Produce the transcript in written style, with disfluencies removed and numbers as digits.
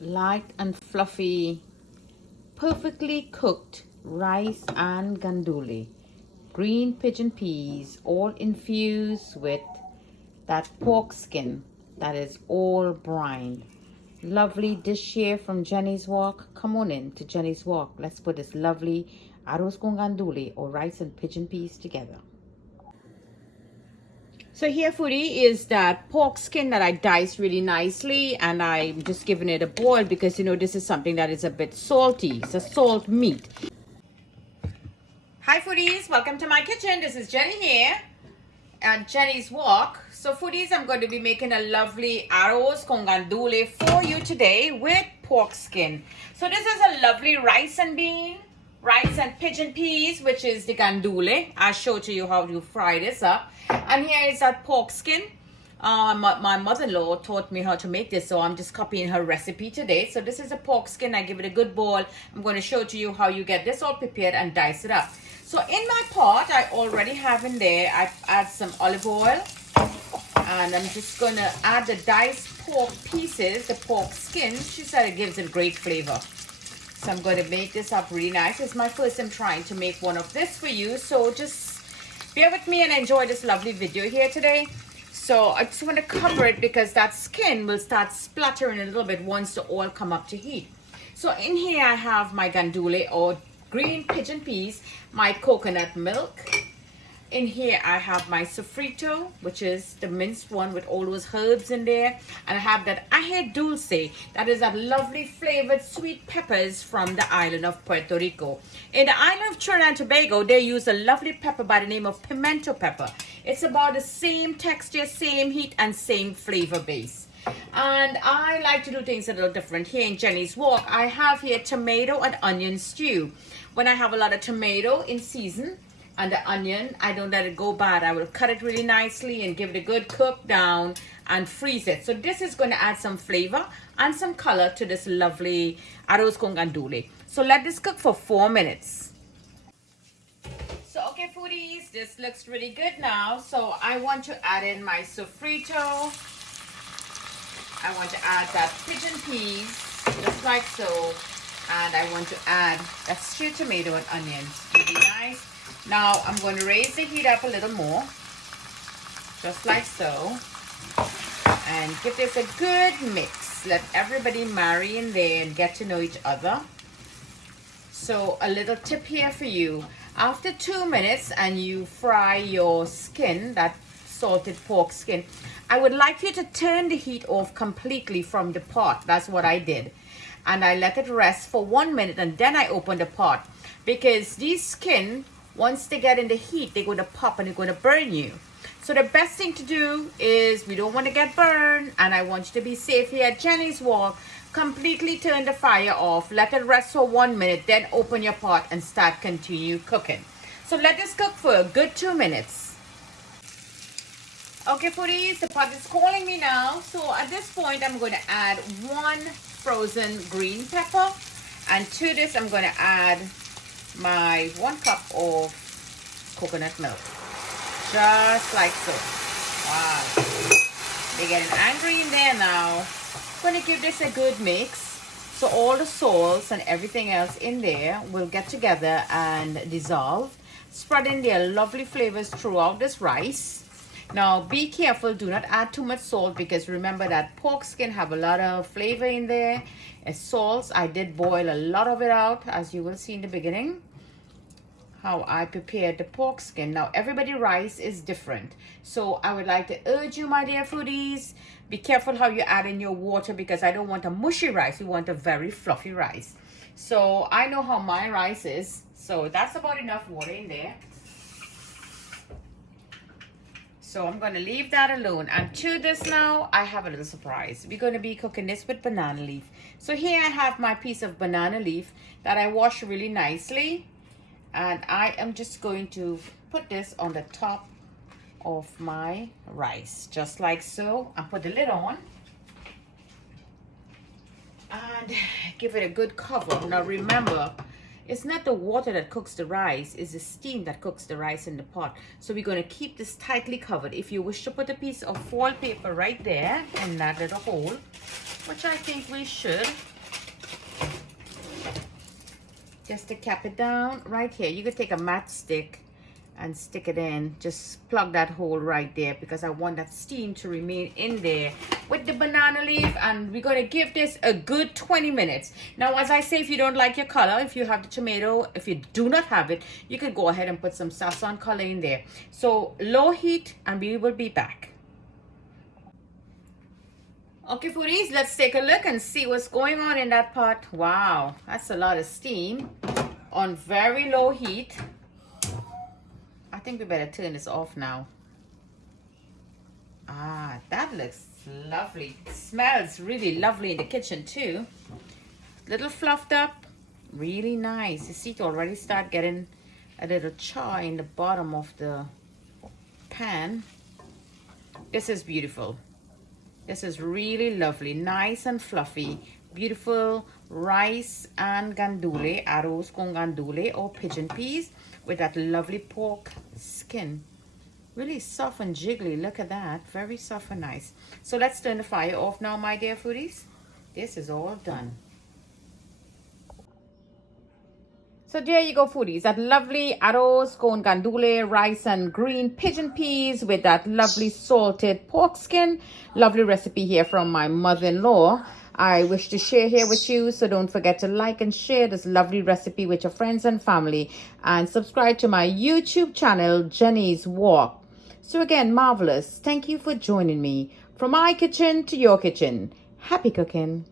light and fluffy, perfectly cooked rice and gandule, green pigeon peas, all infused with that pork skin that is all brined. Lovely dish here from Jenny's Walk. Come on in to Jenny's Walk. Let's put this lovely arroz con gandule or rice and pigeon peas together. So here, foodie, is that pork skin that I diced really nicely, and I'm just giving it a boil because, you know, this is something that is a bit salty. It's a salt meat. Hi, foodies. Welcome to my kitchen. This is Jenny here at Jenny's Walk. So, foodies, I'm going to be making a lovely arroz con gandule for you today with pork skin. So, this is a lovely rice and pigeon peas, which is the gandule. I'll show to you how to fry this up. And here is that pork skin. My mother-in-law taught me how to make this, so I'm just copying her recipe today. So this is a pork skin. I give it a good boil. I'm going to show to you how you get this all prepared and dice it up. So in my pot, I already have in there, I add some olive oil. And I'm just going to add the diced pork pieces, the pork skin. She said it gives it great flavor. So I'm going to make this up really nice. It's my first time trying to make one of this for you. So just bear with me and enjoy this lovely video here today. So I just want to cover it because that skin will start splattering a little bit once the oil come up to heat. So in here I have my gandule or green pigeon peas, my coconut milk. In here I have my sofrito, which is the minced one with all those herbs in there. And I have that ají dulce, that is that lovely flavored sweet peppers from the island of Puerto Rico. In the island of Trinidad and Tobago, they use a lovely pepper by the name of pimento pepper. It's about the same texture, same heat, and same flavor base. And I like to do things a little different. Here in Jenny's Walk, I have here tomato and onion stew. When I have a lot of tomato in season, and the onion, I don't let it go bad. I will cut it really nicely and give it a good cook down and freeze it. So this is going to add some flavor and some color to this lovely arroz con gandule. So let this cook for 4 minutes. So okay, foodies, this looks really good now. So I want to add in my sofrito. I want to add that pigeon peas, just like so. And I want to add that stewed tomato and onions. Really nice. Now I'm going to raise the heat up a little more, just like so, and give this a good mix. Let everybody marry in there and get to know each other. So a little tip here for you. After 2 minutes and you fry your skin, that salted pork skin, I would like you to turn the heat off completely from the pot. That's what I did. And I let it rest for 1 minute and then I opened the pot. Because these skin, once they get in the heat, they're going to pop and they're going to burn you. So the best thing to do is, we don't want to get burned, and I want you to be safe here at Jenny's Walk. Completely turn the fire off, let it rest for 1 minute, then open your pot and continue cooking. So let this cook for a good 2 minutes. Okay, foodies, the pot is calling me now. So at this point, I'm going to add 1 frozen green pepper, and to this, I'm going to add my 1 cup of coconut milk, just like so. Wow, they're getting angry in there now. I'm going to give this a good mix so all the salts and everything else in there will get together and dissolve, spreading their lovely flavors throughout this rice. Now be careful, do not add too much salt, because remember that pork skin have a lot of flavor in there. Salts, I did boil a lot of it out, as you will see in the beginning, how I prepared the pork skin. Now everybody's rice is different, so I would like to urge you, my dear foodies, be careful how you add in your water, because I don't want a mushy rice. We want a very fluffy rice. So I know how my rice is, so that's about enough water in there. So I'm going to leave that alone. And to this now, I have a little surprise. We're going to be cooking this with banana leaf. So here I have my piece of banana leaf that I washed really nicely. And I am just going to put this on the top of my rice, just like so. And put the lid on. And give it a good cover. Now remember, it's not the water that cooks the rice, it's the steam that cooks the rice in the pot. So we're going to keep this tightly covered. If you wish to put a piece of foil paper right there in that little hole, which I think we should, just to cap it down right here. You could take a matchstick and stick it in, just plug that hole right there, because I want that steam to remain in there with the banana leaf. And we're going to give this a good 20 minutes. Now, as I say, if you don't like your color, if you have the tomato, if you do not have it, you could go ahead and put some Sazon color in there. So low heat, and we will be back. Okay, foodies, let's take a look and see what's going on in that pot. Wow, that's a lot of steam on very low heat. I think we better turn this off now. Ah, that looks lovely. It smells really lovely in the kitchen too. Little fluffed up, really nice. You see it already start getting a little char in the bottom of the pan. This is beautiful. This is really lovely, nice and fluffy. Beautiful rice and gandule, arroz con gandule or pigeon peas with that lovely pork skin. Really soft and jiggly, look at that, very soft and nice. So let's turn the fire off now, my dear foodies. This is all done. So there you go, foodies, that lovely arroz con gandule, rice and green pigeon peas with that lovely salted pork skin. Lovely recipe here from my mother-in-law. I wish to share here with you, so don't forget to like and share this lovely recipe with your friends and family, and subscribe to my YouTube channel, Jenny's Walk. So again, marvelous. Thank you for joining me. From my kitchen to your kitchen. Happy cooking.